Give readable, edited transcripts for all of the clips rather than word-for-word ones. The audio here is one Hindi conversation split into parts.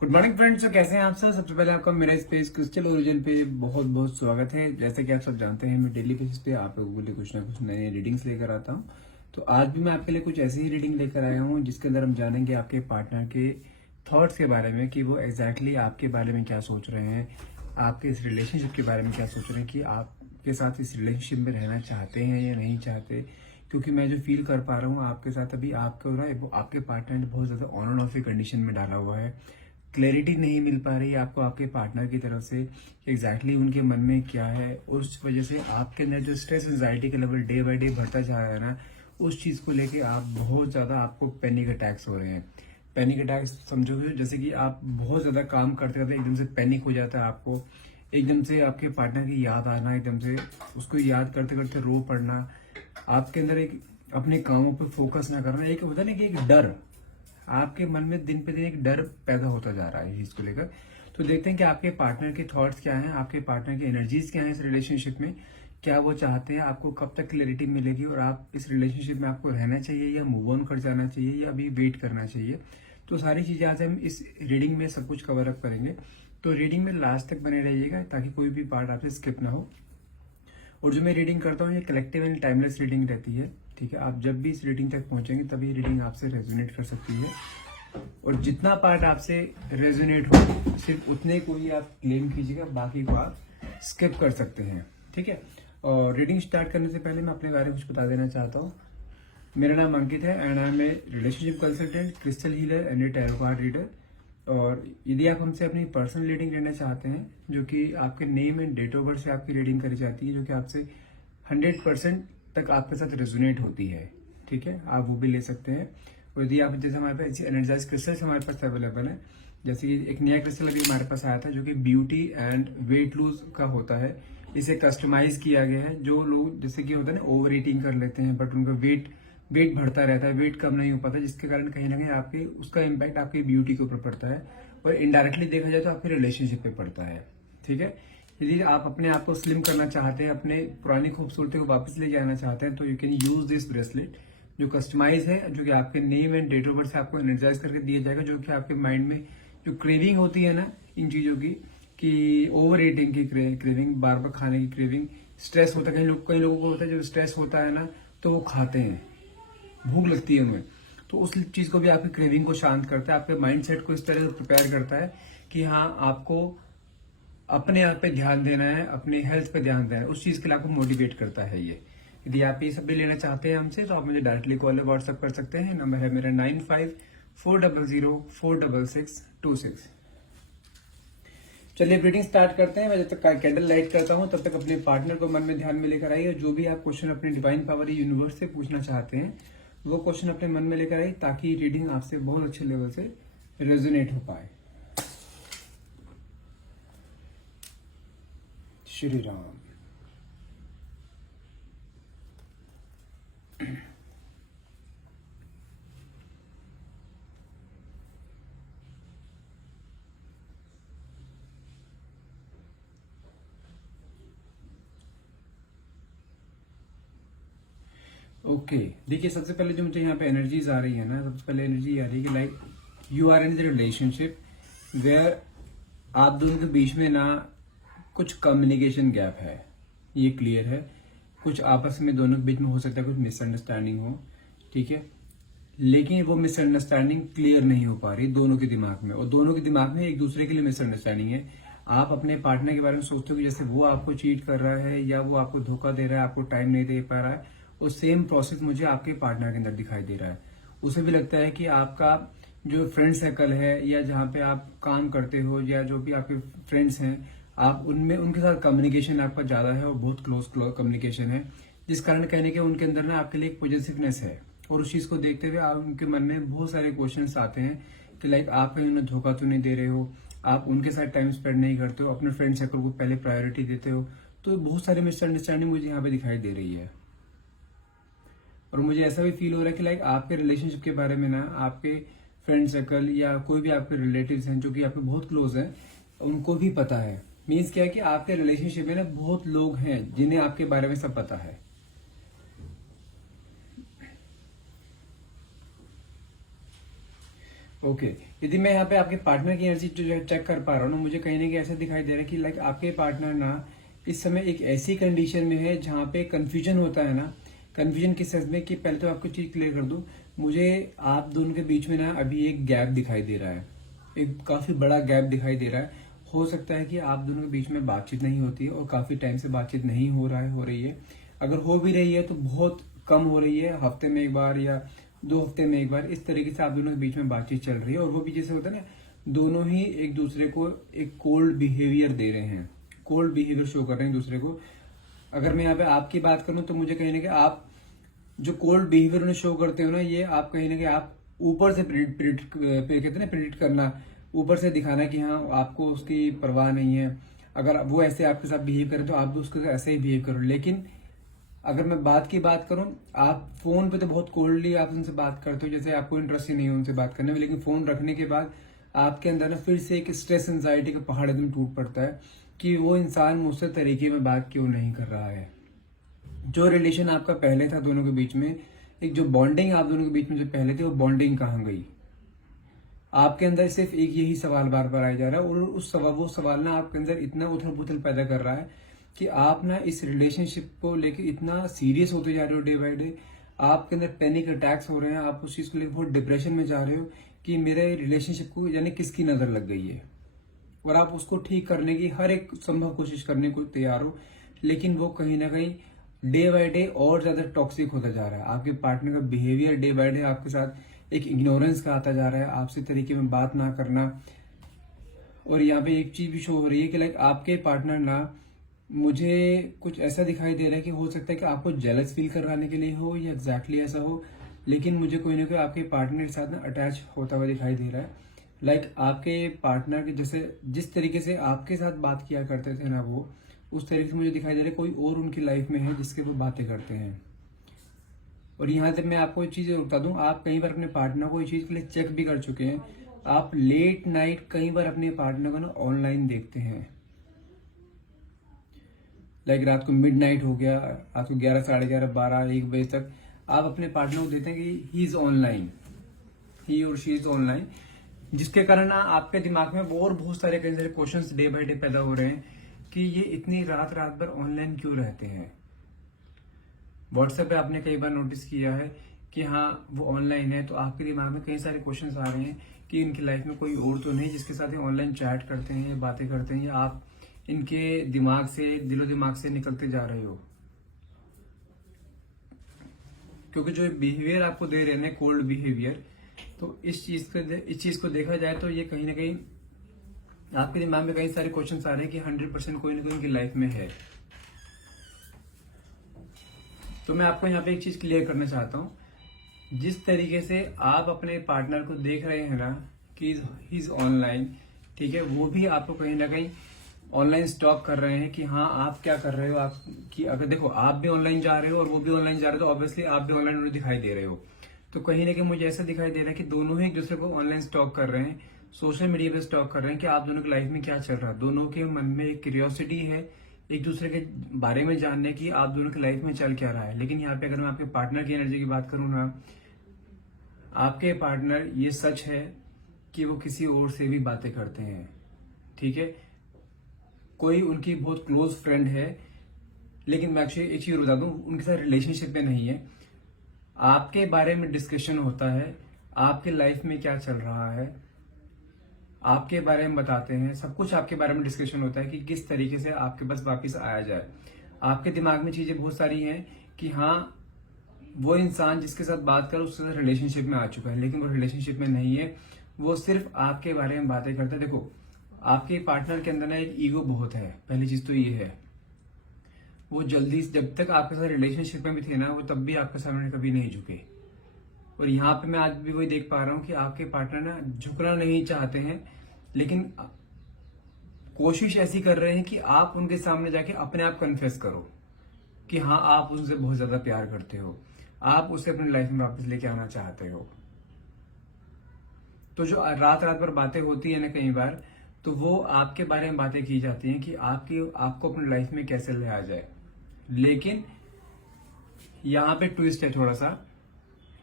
Good morning friends. तो कैसे हैं आप सब? सबसे पहले आपका मेरा स्पेस क्रिस्टल ओरिजिन पे बहुत बहुत स्वागत है। जैसे कि आप सब जानते हैं, मैं डेली बेसिस पे आप लोगों के लिए कुछ ना कुछ नई रीडिंग्स लेकर आता हूं। तो आज भी मैं आपके लिए कुछ ऐसी ही रीडिंग लेकर आया हूं जिसके अंदर हम जानेंगे आपके पार्टनर के थॉट्स के बारे में, कि वो एग्जैक्टली आपके बारे में क्या सोच रहे हैं, आपके इस रिलेशनशिप के बारे में क्या सोच रहे हैं, कि आपके साथ इस रिलेशनशिप में रहना चाहते हैं या नहीं चाहते। क्योंकि मैं जो फील कर पा रहा हूँ आपके साथ, अभी आपको ना आपके पार्टनर ने बहुत ज्यादा ऑन एंड ऑफ की कंडीशन में डाला हुआ है। क्लैरिटी नहीं मिल पा रही है आपको आपके पार्टनर की तरफ से एग्जैक्टली उनके मन में क्या है। और उस वजह से आपके अंदर जो स्ट्रेस एंजाइटी का लेवल डे बाय डे बढ़ता जा रहा है ना, उस चीज को लेके आप बहुत ज्यादा आपको पैनिक अटैक्स हो रहे हैं। पैनिक अटैक्स समझोगे जैसे कि आप बहुत ज्यादा काम करते करते एकदम से पैनिक हो जाता है आपको, एकदम से आपके पार्टनर की याद आना, एकदम से उसको याद करते करते रो पड़ना, आपके अंदर एक अपने कामों पर फोकस ना करना, एक होता है ना कि एक डर आपके मन में दिन पे दिन एक डर पैदा होता जा रहा है इस चीज को लेकर। तो देखते हैं कि आपके पार्टनर के थॉट्स क्या हैं, आपके पार्टनर की एनर्जीज क्या हैं इस रिलेशनशिप में, क्या वो चाहते हैं, आपको कब तक क्लैरिटी मिलेगी और आप इस रिलेशनशिप में आपको रहना चाहिए या मूव ऑन कर जाना चाहिए या अभी वेट करना चाहिए। तो सारी चीजें आज हम इस रीडिंग में सब कुछ कवर अप करेंगे। तो रीडिंग में लास्ट तक बने रहिएगा ताकि कोई भी पार्ट आपसे स्किप ना हो। और जो मैं रीडिंग करता हूँ ये कलेक्टिव एंड टाइमलेस रीडिंग रहती है, ठीक है। आप जब भी इस रीडिंग तक पहुंचेंगे तभी रीडिंग आपसे रेजोनेट कर सकती है, और जितना पार्ट आपसे रेजोनेट हो सिर्फ उतने को ही आप क्लेम कीजिएगा, बाकी को आप स्किप कर सकते हैं, ठीक है। और रीडिंग स्टार्ट करने से पहले मैं अपने बारे में कुछ बता देना चाहता हूँ। मेरा नाम अंकित है and I M A relationship consultant, crystal healer and A tarot card reader. और यदि आप हमसे अपनी पर्सनल रीडिंग लेना चाहते हैं, जो कि आपके name and date of birth से आपकी रीडिंग करी जाती है, जो कि आपसे 100% तक आपके साथ रेजोनेट होती है, ठीक है, आप वो भी ले सकते हैं। और यदि आप जैसे हमारे पास एनर्जाइज क्रिस्टल्स हमारे पास अवेलेबल है, जैसे कि एक नया क्रिस्टल अभी हमारे पास आया था जो कि ब्यूटी एंड वेट लूज का होता है। इसे कस्टमाइज किया गया है। जो लोग जैसे कि होता है ना ओवर ईटिंग कर लेते हैं बट उनका वेट वेट बढ़ता रहता है, वेट कम नहीं हो पाता, जिसके कारण कहीं ना कहीं आपके उसका इम्पैक्ट आपकी ब्यूटी के ऊपर पड़ता है और इनडायरेक्टली देखा जाए तो आपके रिलेशनशिप पे पड़ता है, ठीक है। यदि आप अपने आप को स्लिम करना चाहते हैं, अपने पुरानी खूबसूरती को वापस लेके आना चाहते हैं, तो you can use this bracelet जो कस्टमाइज है, जो कि आपके name and date of birth से आपको एनर्जाइज करके दिया जाएगा। जो कि आपके माइंड में जो क्रेविंग होती है ना इन चीजों की, कि ओवर ईटिंग की क्रेविंग, बार बार खाने की क्रेविंग, स्ट्रेस होता है, कई लोगों को होता है, जो स्ट्रेस होता है ना तो वो खाते हैं, भूख लगती है उन्हें, तो उस चीज को भी आपकी क्रेविंग को शांत करता है, आपके माइंड सेट को इस तरह से प्रिपेयर करता है कि हाँ आपको अपने आप पे ध्यान देना है, अपने हेल्थ पे ध्यान देना है, उस चीज के लिए आपको मोटिवेट करता है ये। यदि आप ये सब भी लेना चाहते हैं हमसे तो आप मुझे डायरेक्टली कॉल या व्हाट्सएप कर सकते हैं। नंबर है मेरा 9540046626। चलिए रीडिंग स्टार्ट करते हैं। मैं जब तक कैंडल लाइट करता हूं तब तक अपने पार्टनर को मन में ध्यान में लेकर आइए, और जो भी आप क्वेश्चन अपने डिवाइन पावर यूनिवर्स से पूछना चाहते हैं वो क्वेश्चन अपने मन में लेकर आइए, ताकि रीडिंग आपसे बहुत अच्छे लेवल से रेजोनेट हो पाए। श्री राम। ओके देखिए, सबसे पहले जो मुझे यहाँ पे एनर्जीज आ रही है ना, सबसे पहले एनर्जी आ रही है कि like you are in the relationship where आप दोनों के बीच में ना कुछ कम्युनिकेशन गैप है, ये क्लियर है। कुछ आपस में दोनों के बीच में हो सकता है कुछ मिसअंडरस्टैंडिंग हो, ठीक है, लेकिन वो मिसअंडरस्टैंडिंग क्लियर नहीं हो पा रही दोनों के दिमाग में, और दोनों के दिमाग में एक दूसरे के लिए मिसअंडरस्टैंडिंग है। आप अपने पार्टनर के बारे में सोचते हो कि जैसे वो आपको चीट कर रहा है या वो आपको धोखा दे रहा है, आपको टाइम नहीं दे पा रहा है, और सेम प्रोसेस मुझे आपके पार्टनर के अंदर दिखाई दे रहा है। उसे भी लगता है कि आपका जो फ्रेंड सर्कल है या जहाँ पे आप काम करते हो या जो भी आपके फ्रेंड्स हैं, आप उनमें उनके साथ कम्युनिकेशन आपका ज्यादा है और बहुत क्लोज कम्युनिकेशन है, जिस कारण कहने के उनके अंदर ना आपके लिए एक पॉजिटिवनेस है। और उस चीज को देखते हुए आप उनके मन में बहुत सारे क्वेश्चंस आते हैं कि लाइक आप कहीं उन्हें धोखा तो नहीं दे रहे हो, आप उनके साथ टाइम स्पेंड नहीं करते हो, अपने फ्रेंड सर्कल को पहले प्रायोरिटी देते हो। तो बहुत सारी मिसअंडरस्टैंडिंग मुझे यहाँ पे दिखाई दे रही है, और मुझे ऐसा भी फील हो रहा है कि लाइक आपके रिलेशनशिप के बारे में ना आपके फ्रेंड सर्कल या कोई भी आपके रिलेटिव्स हैं जो कि आपके बहुत क्लोज हैं, उनको भी पता है। मीन्स क्या है कि आपके रिलेशनशिप में ना बहुत लोग हैं जिन्हें आपके बारे में सब पता है। ओके यदि मैं यहाँ पे आपके पार्टनर की एनर्जी जो चेक कर पा रहा हूँ ना, मुझे कहीं ना कहीं ऐसा दिखाई दे रहा है कि लाइक आपके पार्टनर ना इस समय एक ऐसी कंडीशन में है जहाँ पे कंफ्यूजन होता है ना। कंफ्यूजन किस सेंस में कि पहले तो आपको चीज क्लियर कर दूं, मुझे आप दोनों के बीच में ना अभी एक गैप दिखाई दे रहा है, एक काफी बड़ा गैप दिखाई दे रहा है। हो सकता है कि आप दोनों के बीच में बातचीत नहीं होती है और काफी टाइम से बातचीत नहीं हो रहा है, हो रही है। अगर हो भी रही है तो बहुत कम हो रही है, हफ्ते में एक बार या 2 हफ्ते में एक बार, इस तरीके से आप दोनों के बीच में बातचीत चल रही है। और वो भी जैसे होता है ना, दोनों ही एक दूसरे को एक कोल्ड बिहेवियर दे रहे हैं, कोल्ड बिहेवियर शो कर रहे हैं एक दूसरे को। अगर मैं यहाँ पे आपकी बात करूं तो मुझे कहीं ना कहीं आप जो कोल्ड बिहेवियर उन्हें शो करते हो ना, ये आप कहीं ना कहीं आप ऊपर से कहते हैं ना प्रिडिक्ट करना, ऊपर से दिखाना कि हाँ आपको उसकी परवाह नहीं है। अगर वो ऐसे आपके साथ बिहेव करे तो आप भी उसके साथ ऐसे ही बिहेव करो। लेकिन अगर मैं बात की बात करूं, आप फोन पे तो बहुत कोल्डली आप उनसे बात करते हो, जैसे आपको इंटरेस्ट ही नहीं है उनसे बात करने में। लेकिन फोन रखने के बाद आपके अंदर ना फिर से एक स्ट्रेस एंजाइटी का पहाड़ एकदम टूट पड़ता है कि वो इंसान मुझसे तरीके में बात क्यों नहीं कर रहा है। जो रिलेशन आपका पहले था दोनों के बीच में, एक जो बॉन्डिंग आप दोनों के बीच में जो पहले थी, वो बॉन्डिंग कहाँ गई। आपके अंदर सिर्फ एक यही सवाल बार बार आया जा रहा है और वो सवाल ना आपके अंदर इतना उथल पुथल पैदा कर रहा है कि आप ना इस रिलेशनशिप को लेकर इतना सीरियस होते जा रहे हो डे बाय डे। आपके अंदर पैनिक अटैक्स हो रहे हैं, आप उस चीज को लेकर बहुत डिप्रेशन में जा रहे हो कि मेरे रिलेशनशिप को यानी किसकी नजर लग गई है। और आप उसको ठीक करने की हर एक संभव कोशिश करने को तैयार हो, लेकिन वो कहीं ना कहीं डे बाय डे और ज्यादा टॉक्सिक होता जा रहा है। आपके पार्टनर का बिहेवियर डे बाय डे आपके साथ एक इग्नोरेंस का आता जा रहा है, आपसे तरीके में बात ना करना। और यहाँ पे एक चीज भी शो हो रही है कि लाइक आपके पार्टनर ना, मुझे कुछ ऐसा दिखाई दे रहा है कि हो सकता है कि आपको जेलस फील कराने के लिए हो या एग्जैक्टली ऐसा हो, लेकिन मुझे कोई ना कोई आपके पार्टनर के साथ ना अटैच होता हुआ दिखाई दे रहा है। लाइक आपके पार्टनर के जैसे जिस तरीके से आपके साथ बात किया करते थे ना, वो उस तरीके से मुझे दिखाई दे रहा है कोई और उनकी लाइफ में है जिसके वो बातें करते हैं। और यहाँ तक मैं आपको एक चीज बता दूं, आप कई बार अपने पार्टनर को इस चीज के लिए चेक भी कर चुके हैं। आप लेट नाइट कई बार अपने पार्टनर को ना ऑनलाइन देखते हैं। लाइक रात को मिडनाइट हो गया, रात को 11, साढ़े 11, 12, 1 बजे तक आप अपने पार्टनर को देखते हैं कि ही इज ऑनलाइन, ही और शी इज ऑनलाइन, जिसके कारण ना आपके दिमाग में और बहुत सारे कई सारे क्वेश्चंस डे बाय डे पैदा हो रहे हैं कि ये इतनी रात रात भर ऑनलाइन क्यों रहते हैं। व्हाट्सएप पे आपने कई बार नोटिस किया है कि हाँ वो ऑनलाइन है, तो आपके दिमाग में कई सारे क्वेश्चंस आ रहे हैं कि इनकी लाइफ में कोई और तो नहीं जिसके साथ ये ऑनलाइन चैट करते हैं या बातें करते हैं, या आप इनके दिमाग से, दिलो दिमाग से निकलते जा रहे हो। क्योंकि जो बिहेवियर आपको दे रहे हैं कोल्ड बिहेवियर, तो इस चीज को देखा जाए तो ये कहीं ना कहीं आपके दिमाग में कई सारे क्वेश्चंस आ रहे हैं कि 100% कोई ना कोई इनकी लाइफ में है। तो मैं आपको यहाँ पे एक चीज क्लियर करना चाहता हूँ, जिस तरीके से आप अपने पार्टनर को देख रहे हैं ना कि ही इज ऑनलाइन, ठीक है, वो भी आपको कहीं ना कहीं ऑनलाइन स्टॉक कर रहे हैं कि हाँ आप क्या कर रहे हो। आप कि अगर देखो आप भी ऑनलाइन जा रहे हो और वो भी ऑनलाइन जा रहे हो, तो ऑब्वियसली आप भी ऑनलाइन उन्हें दिखाई दे रहे हो। तो कहीं ना कहीं मुझे ऐसा दिखाई दे रहा है कि दोनों ही एक दूसरे को ऑनलाइन स्टॉक कर रहे हैं, सोशल मीडिया पे स्टॉक कर रहे हैं कि आप दोनों की लाइफ में क्या चल रहा है। दोनों के मन में एक क्यूरियोसिटी है एक दूसरे के बारे में जानने की, आप दोनों की लाइफ में चल क्या रहा है। लेकिन यहाँ पे अगर मैं आपके पार्टनर की एनर्जी की बात करूँ ना, आपके पार्टनर ये सच है कि वो किसी और से भी बातें करते हैं, ठीक है, कोई उनकी बहुत क्लोज फ्रेंड है, लेकिन मैं एक्चुअली एक चीज बता दूं, उनके साथ रिलेशनशिप में नहीं है। आपके बारे में डिस्कशन होता है, आपके लाइफ में क्या चल रहा है आपके बारे में बताते हैं, सब कुछ आपके बारे में डिस्कशन होता है कि किस तरीके से आपके पास वापस आया जाए। आपके दिमाग में चीजें बहुत सारी हैं कि हाँ वो इंसान जिसके साथ बात कर उसके साथ रिलेशनशिप में आ चुका है, लेकिन वो रिलेशनशिप में नहीं है, वो सिर्फ आपके बारे में बातें करता है। देखो आपके पार्टनर के अंदर ना एक ईगो बहुत है, पहली चीज तो ये है। वो जल्दी, जब तक आपके साथ रिलेशनशिप में भी थे ना, वो तब भी आपके सामने कभी नहीं झुके। और यहाँ पे मैं आज भी वही देख पा रहा हूँ कि आपके पार्टनर ना झुकना नहीं चाहते हैं, लेकिन कोशिश ऐसी कर रहे हैं कि आप उनके सामने जाके अपने आप कन्फेस करो कि हाँ आप उनसे बहुत ज्यादा प्यार करते हो, आप उसे अपनी लाइफ में वापस लेके आना चाहते हो। तो जो रात रात भर बातें होती है ना कई बार, तो वो आपके बारे में बातें की जाती हैं कि आपको अपनी लाइफ में कैसे लाया जाए। लेकिन यहाँ पे ट्विस्ट है थोड़ा सा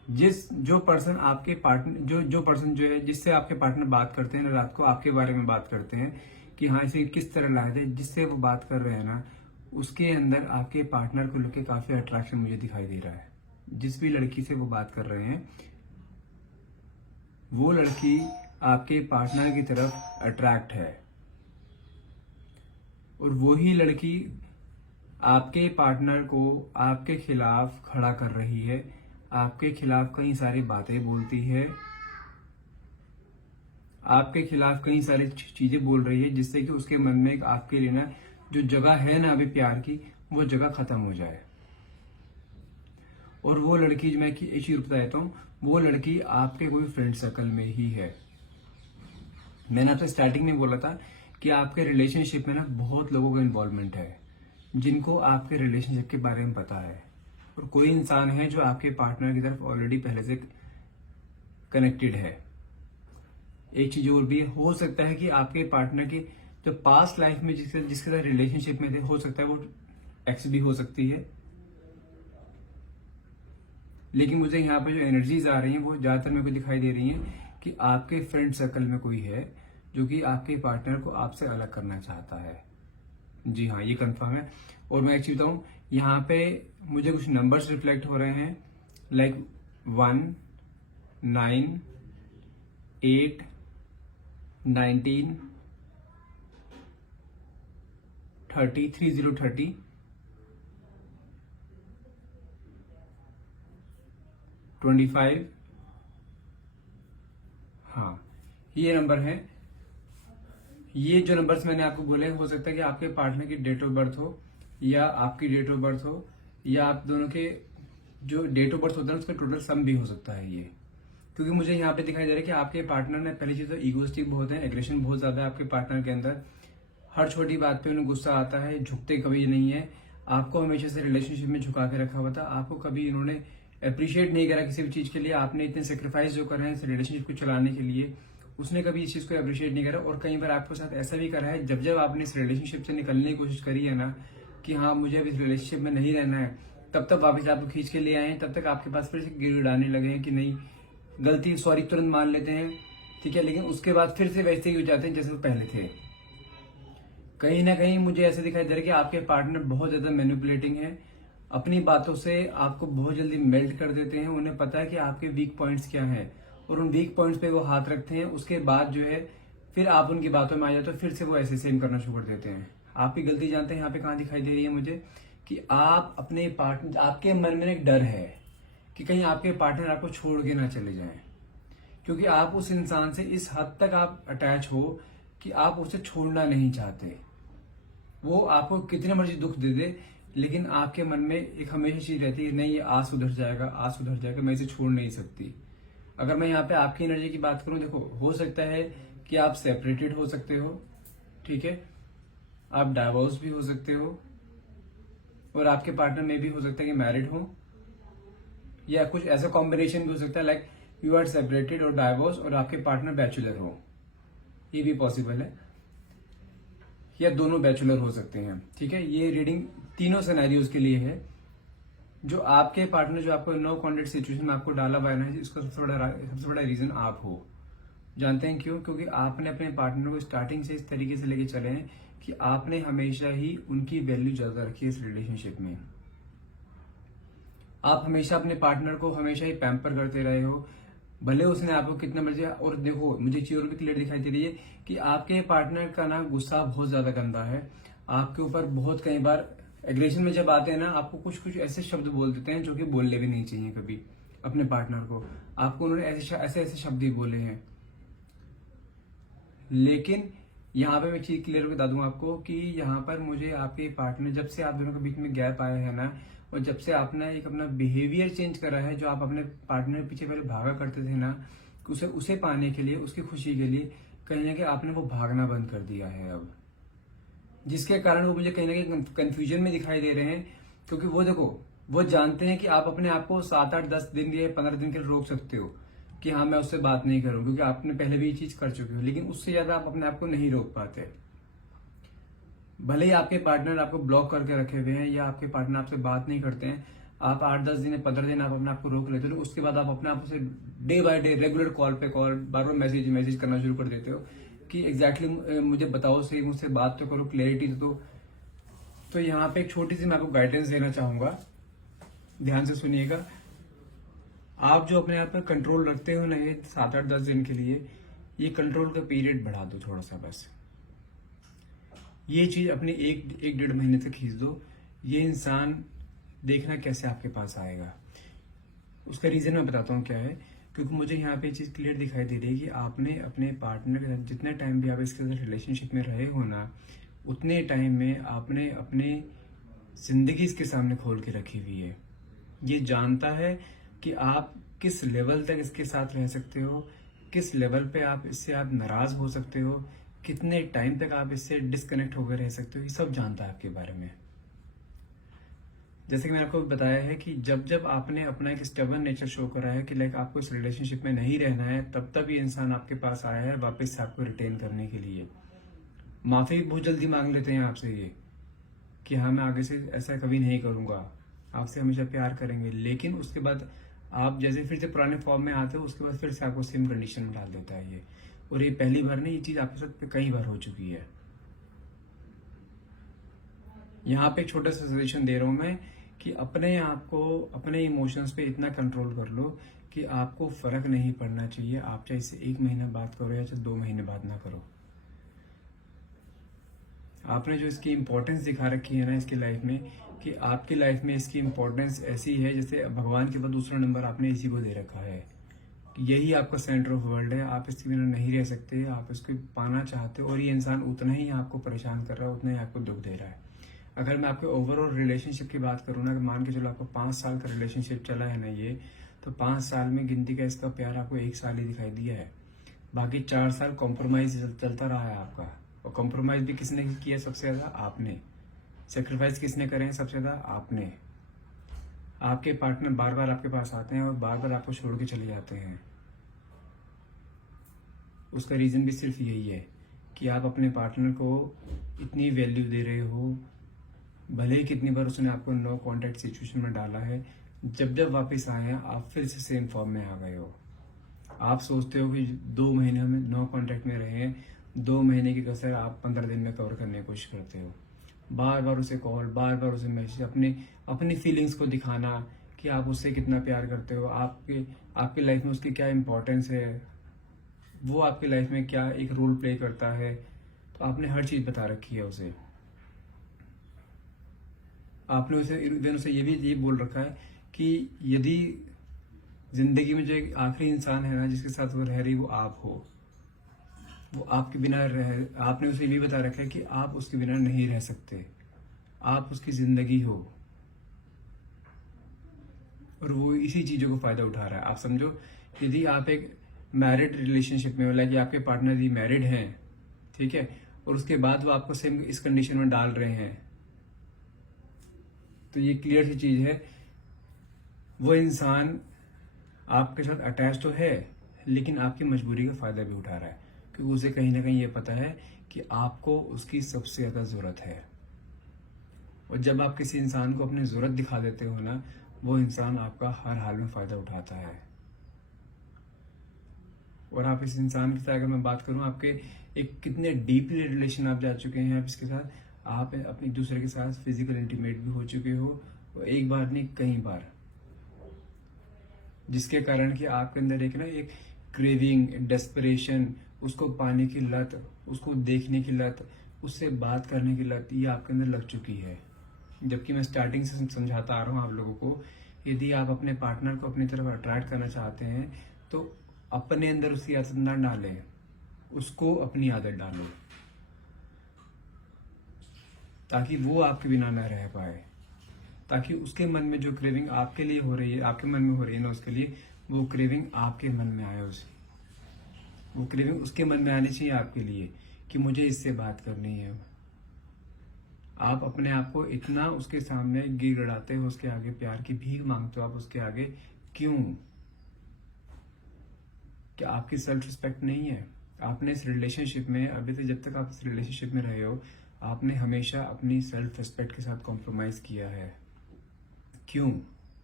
जो पर्सन आपके पार्टनर जो पर्सन जो है जिससे आपके पार्टनर बात करते हैं ना, रात को आपके बारे में बात करते हैं कि हाँ इसे किस तरह लाया जाए, जिससे वो बात कर रहे हैं ना, उसके अंदर आपके पार्टनर को लेकर काफी अट्रैक्शन मुझे दिखाई दे रहा है। जिस भी लड़की से वो बात कर रहे हैं, वो लड़की आपके पार्टनर की तरफ अट्रैक्ट है, और वही लड़की आपके पार्टनर को आपके खिलाफ खड़ा कर रही है, आपके खिलाफ कई सारी बातें बोलती है, आपके खिलाफ कई सारी चीजें बोल रही है, जिससे कि उसके मन में आपके लिए ना जो जगह है ना अभी प्यार की, वो जगह खत्म हो जाए। और वो लड़की, मैं एक चीज बता देता हूँ, वो लड़की आपके कोई फ्रेंड सर्कल में ही है। मैंने आपसे स्टार्टिंग में बोला था कि आपके रिलेशनशिप में ना बहुत लोगों का इन्वॉल्वमेंट है, जिनको आपके रिलेशनशिप के बारे में पता है, और कोई इंसान है जो आपके पार्टनर की तरफ ऑलरेडी पहले से कनेक्टेड है। एक चीज और भी हो सकता है कि आपके पार्टनर की जो पास्ट लाइफ में जिसके साथ रिलेशनशिप में थे, हो सकता है वो एक्स भी हो सकती है। लेकिन मुझे यहाँ पे जो एनर्जीज आ रही हैं वो ज्यादातर मेरे को दिखाई दे रही हैं कि आपके फ्रेंड सर्कल में कोई है जो कि आपके पार्टनर को आपसे अलग करना चाहता है। जी हाँ, ये कंफर्म है। और मैं एक चीज बताऊं, यहाँ पे मुझे कुछ नंबर्स रिफ्लेक्ट हो रहे हैं, लाइक 1, 9, 8, 19, 30, 30, 25। हाँ, ये नंबर है। ये जो नंबर्स मैंने आपको बोले, हो सकता है कि आपके पार्टनर की डेट ऑफ बर्थ हो, या आपकी डेट ऑफ बर्थ हो, या आप दोनों के जो डेट ऑफ बर्थ होता है उसका टोटल सम भी हो सकता है ये। क्योंकि मुझे यहाँ पे दिखाई दे रहा है कि आपके पार्टनर ने, पहली चीज तो ईगोइस्टिक बहुत है, एग्रेशन बहुत ज्यादा है आपके पार्टनर के अंदर। हर छोटी बात पे उन्हें गुस्सा आता है, झुकते कभी नहीं है। आपको हमेशा से रिलेशनशिप में झुका के रखा हुआ था, आपको कभी इन्होंने अप्रिशिएट नहीं करा किसी भी चीज के लिए। आपने इतने सेक्रीफाइस जो कर रहे हैं इस रिलेशनशिप को चलाने के लिए, उसने कभी इस चीज को अप्रिशिएट नहीं करा। और कई बार आपके साथ ऐसा भी करा है, जब जब आपने इस रिलेशनशिप से निकलने की कोशिश करी है ना, कि हाँ मुझे अब इस रिलेशनशिप में नहीं रहना है, तब तक वापस आपको खींच के ले आए हैं, तब तक आपके पास फिर से गिर उड़ाने लगे हैं कि नहीं, गलती सॉरी तुरंत मान लेते हैं, ठीक है, लेकिन उसके बाद फिर से वैसे ही हो जाते हैं जैसे वो पहले थे। कहीं ना कहीं मुझे ऐसे दिखाई दे रहा है कि आपके पार्टनर बहुत ज्यादा मैनिपुलेटिंग है, अपनी बातों से आपको बहुत जल्दी मेल्ट कर देते हैं। उन्हें पता है कि आपके वीक पॉइंट्स क्या हैं, और उन वीक पॉइंट्स पे वो हाथ रखते हैं। उसके बाद जो है फिर आप उनकी बातों में आ जाते हो, फिर से वो ऐसे सेम करना शुरू कर देते हैं। आपकी गलती जानते हैं यहाँ पे कहाँ दिखाई दे रही है मुझे, कि आप अपने पार्टनर, आपके मन में एक डर है कि कहीं आपके पार्टनर आपको छोड़ के ना चले जाएं, क्योंकि आप उस इंसान से इस हद तक आप अटैच हो कि आप उसे छोड़ना नहीं चाहते। वो आपको कितने मर्जी दुख दे दे, लेकिन आपके मन में एक हमेशा चीज रहती है, नहीं ये आज सुधर जाएगा, आज सुधर जाएगा, मैं इसे छोड़ नहीं सकती। अगर मैं यहाँ पे आपकी एनर्जी की बात करूं, देखो हो सकता है कि आप सेपरेटेड हो सकते हो, ठीक है, आप डाइवोर्स भी हो सकते हो, और आपके पार्टनर में भी हो सकता है कि मैरिड हो, या कुछ ऐसा कॉम्बिनेशन भी हो सकता है, लाइक यू आर सेपरेटेड और डाइवोर्स और आपके पार्टनर बैचलर हो, ये भी पॉसिबल है, या दोनों बैचलर हो सकते हैं, ठीक है। ये रीडिंग तीनों सिनेरियोज के लिए है। जो आपके पार्टनर जो आपको नो कॉन्टेक्ट सिचुएशन में आपको डाला हुआ है ना, इसका सबसे बड़ा रीजन आप हो। जानते हैं क्यों? क्योंकि आपने अपने पार्टनर को स्टार्टिंग से इस तरीके से लेके चले हैं कि आपने हमेशा ही उनकी वैल्यू ज्यादा रखी है इस रिलेशनशिप में। आप हमेशा अपने पार्टनर को हमेशा ही पैम्पर करते रहे हो, भले उसने आपको कितना मर्जी। और देखो मुझे चीज और भी क्लियर दिखाई दे रही है कि आपके पार्टनर का ना गुस्सा बहुत ज्यादा गंदा है आपके ऊपर। बहुत कई बार एग्रेशन में जब आते हैं ना, आपको कुछ कुछ ऐसे शब्द बोल देते हैं जो कि बोलने भी नहीं चाहिए कभी अपने पार्टनर को। आपको उन्होंने ऐसे ऐसे शब्द ही बोले हैं। लेकिन यहाँ पे मैं चीज क्लियर बता दूं आपको कि यहाँ पर मुझे आपके पार्टनर, जब से आप दोनों के बीच में गैप आया है ना, और जब से आपने एक अपना बिहेवियर चेंज करा है, जो आप अपने पार्टनर के पीछे पहले भागा करते थे ना, उसे पाने के लिए, उसकी खुशी के लिए, कहीं ना कहीं आपने वो भागना बंद कर दिया है अब, जिसके कारण वो मुझे कहीं ना कहीं कंफ्यूजन में दिखाई दे रहे हैं। क्योंकि वो देखो, वो जानते हैं कि आप अपने आप को 7, 8, 10 दिन या 15 दिन के लिए रोक सकते हो कि हाँ मैं उससे बात नहीं करूं, क्योंकि आपने पहले भी ये चीज कर चुके हो। लेकिन उससे ज्यादा आप अपने आप को नहीं रोक पाते। भले ही आपके पार्टनर आपको ब्लॉक करके रखे हुए हैं, या आपके पार्टनर आपसे बात नहीं करते हैं, आप 8-10 दिन 15 दिन आप अपने आप को रोक लेते हो, उसके बाद आप अपने आप से day by day regular call पे कॉल, बार बार मैसेज करना शुरू कर देते हो कि एग्जैक्टली मुझे बताओ, सही मुझसे बात तो करो, क्लैरिटी तो यहाँ पे एक छोटी सी मैं आपको गाइडेंस देना चाहूंगा, ध्यान से सुनिएगा। आप जो अपने आप पर कंट्रोल रखते हो ना, ये 7-8-10 दिन के लिए, ये कंट्रोल का पीरियड बढ़ा दो थोड़ा सा बस। ये चीज अपने 1-1.5 महीने तक खींच दो। ये इंसान देखना कैसे आपके पास आएगा। उसका रीजन मैं बताता हूँ क्या है, क्योंकि मुझे यहाँ पे चीज क्लियर दिखाई दे रही है कि आपने अपने पार्टनर के साथ जितने टाइम भी आप इसके साथ रिलेशनशिप में रहे हो ना, उतने टाइम में आपने अपने जिंदगी इसके सामने खोल के रखी हुई है। ये जानता है कि आप किस लेवल तक इसके साथ रह सकते हो, किस लेवल पे आप इससे आप नाराज हो सकते हो, कितने टाइम तक आप इससे डिस्कनेक्ट होकर रह सकते हो, ये सब जानता है आपके बारे में। जैसे कि मैंने आपको बताया है कि जब जब आपने अपना एक स्टबर्न नेचर शो करा है कि लाइक आपको इस रिलेशनशिप में नहीं रहना है, तब तब ये इंसान आपके पास आया है वापस से आपको रिटेन करने के लिए। माफी भी बहुत जल्दी मांग लेते हैं आपसे ये कि हाँ मैं आगे से ऐसा कभी नहीं करूंगा, आपसे हमेशा प्यार करेंगे, लेकिन उसके बाद आप जैसे फिर से पुराने फॉर्म में आते हो, उसके बाद फिर से आपको सेम कंडीशन में डाल देता है ये। और ये पहली बार नहीं, ये चीज आपके साथ कई बार हो चुकी है। यहाँ पे एक छोटा सा सजेशन दे रहा हूं मैं कि अपने आप को, अपने इमोशंस पे इतना कंट्रोल कर लो कि आपको फर्क नहीं पड़ना चाहिए, आप चाहे इससे 1 महीना बात करो या चाहे 2 महीने बात ना करो। आपने जो इसकी इम्पोर्टेंस दिखा रखी है ना इसकी लाइफ में, कि आपकी लाइफ में इसकी इम्पोर्टेंस ऐसी है जैसे भगवान के बाद दूसरा नंबर आपने इसी को दे रखा है। यही आपका सेंटर ऑफ वर्ल्ड है, आप इसके बिना नहीं रह सकते, आप इसको पाना चाहते हो, और ये इंसान उतना ही आपको परेशान कर रहा है, उतना ही आपको दुख दे रहा है। अगर मैं आपके ओवरऑल रिलेशनशिप की बात करूँ ना, कि मान के चलो आपका 5 साल का रिलेशनशिप चला है ना ये, तो 5 साल में गिनती का इसका प्यार आपको 1 साल ही दिखाई दिया है। बाकी 4 साल कॉम्प्रोमाइज चलता रहा है आपका। और कॉम्प्रोमाइज भी किसने किया सबसे ज्यादा? आपने। सेक्रीफाइस किसने करे सबसे ज्यादा? आपने। आपके पार्टनर बार बार आपके पास आते हैं और बार बार आपको छोड़ के चले जाते हैं। उसका रीजन भी सिर्फ यही है कि आप अपने पार्टनर को इतनी वैल्यू दे रहे हो, भले ही कितनी बार उसने आपको नो कॉन्टेक्ट सिचुएशन में डाला है, जब जब वापस आए हैं आप फिर से सेम फॉर्म में आ गए हो। आप सोचते हो कि 2 महीने में नो कॉन्टेक्ट में रहे हैं, 2 महीने की कसर आप 15 दिन में कवर करने की कोशिश करते हो। बार बार उसे कॉल, बार बार उसे मैसेज, अपनी फीलिंग्स को दिखाना कि आप उससे कितना प्यार करते हो, आपके लाइफ में उसकी क्या इंपॉर्टेंस है, वो आपकी लाइफ में क्या एक रोल प्ले करता है। तो आपने हर चीज बता रखी है उसे। आपने उसे ये बोल रखा है कि यदि जिंदगी में जो एक आखिरी इंसान है ना जिसके साथ वो रह रही, वो आप हो, वो आपके बिना रह, आपने उसे भी बता रखा है कि आप उसके बिना नहीं रह सकते, आप उसकी जिंदगी हो, और वो इसी चीजों को फायदा उठा रहा है। आप समझो, यदि आप एक मैरिड रिलेशनशिप में, मतलब कि आपके पार्टनर ही मैरिड हैं, ठीक है, और उसके बाद वो आपको सेम इस कंडीशन में डाल रहे हैं, तो ये क्लियर सी चीज है, वो इंसान आपके साथ अटैच तो है, लेकिन आपकी मजबूरी का फायदा भी उठा रहा है, क्योंकि उसे कहीं ना कहीं ये पता है कि आपको उसकी सबसे ज्यादा जरूरत है। और जब आप किसी इंसान को अपनी जरूरत दिखा देते हो ना, वो इंसान आपका हर हाल में फायदा उठाता है। और आप इस इंसान के साथ अगर मैं बात करूं, आपके एक कितने डीपली रिलेशन आप जा चुके हैं आप इसके साथ, आप अपने दूसरे के साथ फिजिकल इंटीमेट भी हो चुके हो, और एक बार नहीं कई बार, जिसके कारण कि आपके अंदर एक क्रेविंग, डेस्परेशन, उसको पाने की लत, उसको देखने की लत, उससे बात करने की लत, ये आपके अंदर लग चुकी है। जबकि मैं स्टार्टिंग से समझाता आ रहा हूँ आप लोगों को, यदि आप अपने पार्टनर को अपनी तरफ अट्रैक्ट करना चाहते हैं तो अपने अंदर उसकी आदत ना डालें, उसको अपनी आदत डालें, ताकि वो आपके बिना ना रह पाए, ताकि उसके मन में जो क्रेविंग आपके लिए हो रही है, आपके मन में हो रही है ना उसके लिए, वो क्रेविंग आपके मन में आए, उसे वो क्रेविंग उसके मन में आनी चाहिए आपके लिए कि मुझे इससे बात करनी है। आप अपने आप को इतना उसके सामने गिड़गिड़ाते हो, उसके आगे प्यार की भीख मांगते हो आप उसके आगे, क्यों? क्या आपकी सेल्फ रिस्पेक्ट नहीं है? आपने इस रिलेशनशिप में, अभी तक जब तक आप इस रिलेशनशिप में रहे हो, आपने हमेशा अपनी सेल्फ रिस्पेक्ट के साथ कॉम्प्रोमाइज किया है। क्यों?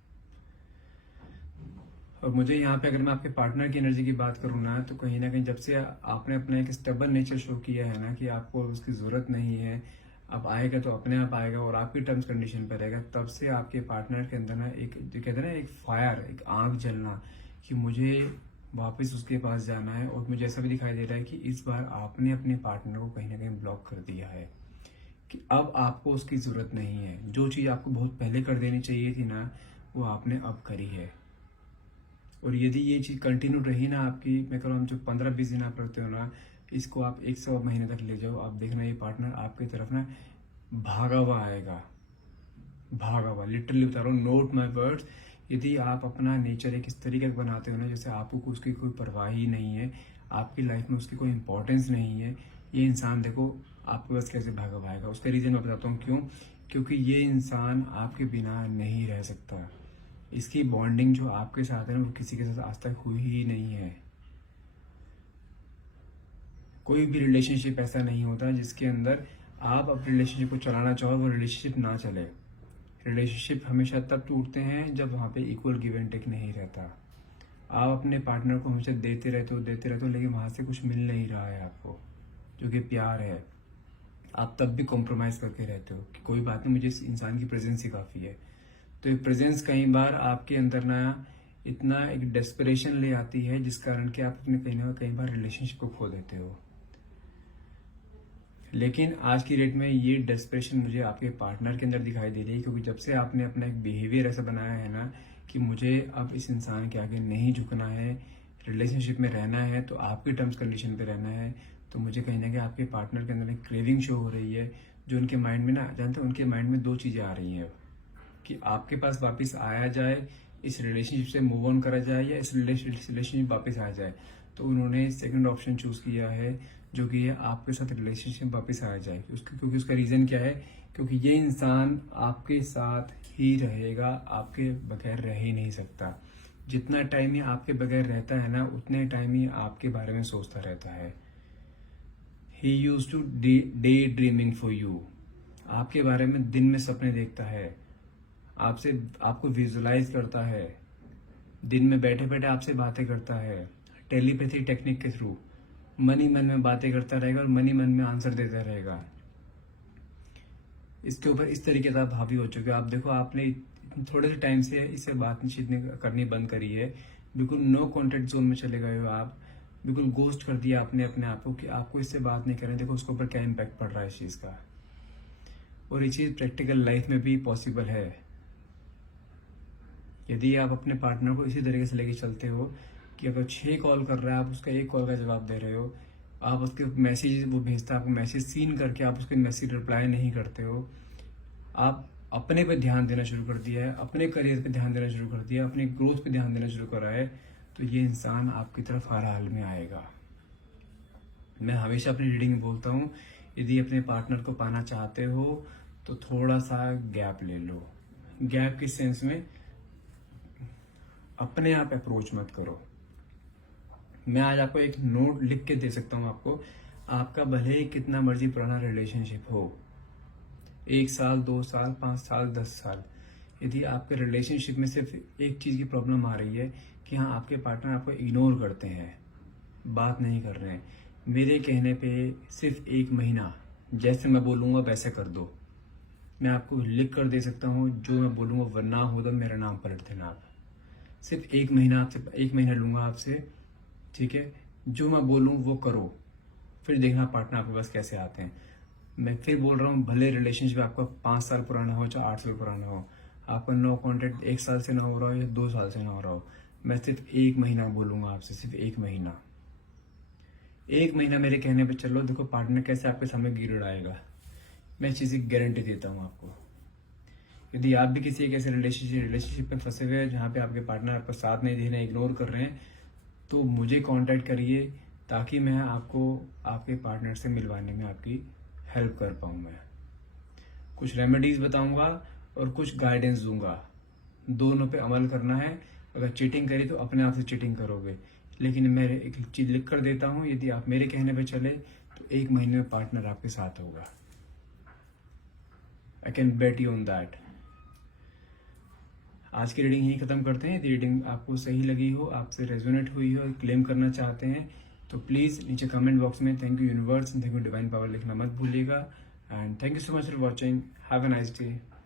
और मुझे यहाँ पे अगर मैं आपके पार्टनर की एनर्जी की बात करूँ ना कहीं जब से आपने अपना एक स्टेबल नेचर शो किया है ना कि आपको उसकी जरूरत नहीं है, अब आएगा तो अपने आप आएगा और आपकी टर्म्स कंडीशन पर रहेगा, तब से आपके पार्टनर के अंदर ना एक जो कहते हैं ना एक फायर, एक आग जलना कि मुझे वापस उसके पास जाना है। और मुझे ऐसा भी दिखाई दे रहा है कि इस बार आपने अपने पार्टनर को कहीं ना कहीं ब्लॉक कर दिया है कि अब आपको उसकी जरूरत नहीं है। जो चीज आपको बहुत पहले कर देनी चाहिए थी ना, वो आपने अब करी है। और यदि ये चीज कंटिन्यू रही ना आपकी, मैं कह रहा हूँ जो 15-20 दिन आप रखते हो ना, इसको आप 100 महीने तक ले जाओ, आप देखना ये पार्टनर आपकी तरफ ना भागा हुआ आएगा, भागा हुआ। लिटरली बता रहा हूँ, नोट माई वर्ड्स। यदि आप अपना नेचर एक इस तरीके का बनाते हो ना जैसे आपको उसकी कोई परवाह ही नहीं है, आपकी लाइफ में उसकी कोई इंपॉर्टेंस नहीं है, ये इंसान देखो आपके पास कैसे भागा हुआ आएगा। उसका रीजन मैं बताता हूँ क्यों। क्योंकि ये इंसान आपके बिना नहीं रह सकता। इसकी बॉन्डिंग जो आपके साथ है ना, वो किसी के साथ आज तक हुई ही नहीं है। कोई भी रिलेशनशिप ऐसा नहीं होता जिसके अंदर आप अपने रिलेशनशिप को चलाना चाहो, वो रिलेशनशिप ना चले। रिलेशनशिप हमेशा तब टूटते हैं जब वहाँ पे इक्वल गिव एंड टेक नहीं रहता। आप अपने पार्टनर को हमेशा देते रहते हो, लेकिन वहाँ से कुछ मिल नहीं रहा है आपको, जो कि प्यार है। आप तब भी कॉम्प्रोमाइज करके रहते हो कि कोई बात नहीं, मुझे इस इंसान की प्रेजेंस ही काफ़ी है। तो ये प्रेजेंस कई बार आपके अंदर ना इतना एक डेस्परेशन ले आती है जिस कारण कि आप अपने कहीं ना कई बार रिलेशनशिप को खो देते हो। लेकिन आज की डेट में ये डेस्परेशन मुझे आपके पार्टनर के अंदर दिखाई दे रही है, क्योंकि जब से आपने अपना एक बिहेवियर ऐसा बनाया है ना कि मुझे अब इस इंसान के आगे नहीं झुकना है, रिलेशनशिप में रहना है तो आपकी टर्म्स कंडीशन पे रहना है, तो मुझे कहीं ना कहीं आपके पार्टनर के अंदर एक क्रेविंग शो हो रही है, जो उनके माइंड में ना, जानते हो उनके माइंड में दो चीजें आ रही हैं कि आपके पास वापस आया जाए, इस रिलेशनशिप से मूव ऑन करा जाए, या इस रिलेशनशिप वापस आ जाए। तो उन्होंने सेकंड ऑप्शन चूज किया है, जो कि है आपके साथ रिलेशनशिप वापस आ जाए। क्योंकि उसका रीजन क्या है, क्योंकि ये इंसान आपके साथ ही रहेगा, आपके बगैर रह ही नहीं सकता। जितना टाइम ये आपके बगैर रहता है ना, उतने टाइम ही आपके बारे में सोचता रहता है। ही use to day dreaming for you, आपके बारे में दिन में सपने देखता है, आपसे आपको विजुलाइज करता है, दिन में बैठे बैठे आपसे बातें करता है, टेलीपैथी टेक्निक के थ्रू मन ही मन में बातें करता रहेगा और मन ही मन में आंसर देता रहेगा। इसके ऊपर इस तरीके से आप हावी हो चुके हो। आप देखो, आपने थोड़े से टाइम से इससे बातचीत करनी बंद करी है, बिल्कुल नो कॉन्टेक्ट जोन में चले गए हो आप, बिल्कुल गोस्ट कर दिया आपने अपने आप को कि आपको इससे बात नहीं करें। देखो उसके ऊपर क्या इम्पैक्ट पड़ रहा है इस चीज का। और ये चीज प्रैक्टिकल लाइफ में भी पॉसिबल है। यदि आप अपने पार्टनर को इसी तरीके से लेके चलते हो कि अगर 6 कॉल कर रहा है, आप उसका 1 कॉल का जवाब दे रहे हो, आप उसके मैसेज वो भेजता है, आपको मैसेज सीन करके आप उसके मैसेज रिप्लाई नहीं करते हो, आप अपने पे ध्यान देना शुरू कर दिया है, अपने करियर पे ध्यान देना शुरू कर दिया, अपनी ग्रोथ पे ध्यान देना शुरू करा है, तो ये इंसान आपकी तरफ हर हाल में आएगा। मैं हमेशा अपनी रीडिंग में बोलता हूँ, यदि अपने पार्टनर को पाना चाहते हो तो थोड़ा सा गैप ले लो। गैप किस सेंस में, अपने आप अप्रोच मत करो। मैं आज आपको एक नोट लिख के दे सकता हूं आपको, आपका भले ही कितना मर्जी पुराना रिलेशनशिप हो, 1 साल 2 साल 5 साल 10 साल, यदि आपके रिलेशनशिप में सिर्फ एक चीज की प्रॉब्लम आ रही है कि हाँ आपके पार्टनर आपको इग्नोर करते हैं, बात नहीं कर रहे हैं, मेरे कहने पे सिर्फ 1 महीना जैसे मैं बोलूंगा वैसे कर दो। मैं आपको लिख कर दे सकता हूँ, जो मैं बोलूंगा वरना हो तो मेरा नाम पलट देना आप। सिर्फ 1 महीना आपसे, 1 महीना लूंगा आपसे, ठीक है, जो मैं बोलूं वो करो, फिर देखना पार्टनर आपके पास कैसे आते हैं। मैं फिर बोल रहा हूँ, भले रिलेशनशिप आपका 5 साल पुराना हो चाहे 8 साल पुराना हो, आपका नो कॉन्टेक्ट 1 साल से ना हो रहा हो या 2 साल से ना हो रहा हो, मैं सिर्फ 1 महीना बोलूंगा आपसे, सिर्फ 1 महीना। 1 महीना मेरे कहने पे चलो, देखो पार्टनर कैसे आपके सामने गिर उड़ाएगा। मैं इस चीज की गारंटी देता हूँ आपको। यदि आप भी किसी एक ऐसे रिलेशनशिप में फंसे हुए हैं जहाँ पे आपके पार्टनर आपका साथ नहीं दे रहे हैं, इग्नोर कर रहे हैं, तो मुझे कांटेक्ट करिए ताकि मैं आपको आपके पार्टनर से मिलवाने में आपकी हेल्प कर पाऊँ। मैं कुछ रेमेडीज बताऊंगा और कुछ गाइडेंस दूंगा, दोनों पे अमल करना है। अगर चीटिंग करी तो अपने आप से चीटिंग करोगे, लेकिन मैं एक चीज लिख कर देता हूँ, यदि आप मेरे कहने पे चले तो 1 महीने में पार्टनर आपके साथ होगा। I can bet you on that. आज की रीडिंग यही खत्म करते हैं। यदि रीडिंग आपको सही लगी हो, आपसे रेजोनेट हुई हो, क्लेम करना चाहते हैं तो प्लीज़ नीचे कमेंट बॉक्स में thank you universe, thank you divine power लिखना मत भूलिएगा। And thank you so much for watching. Have a nice day.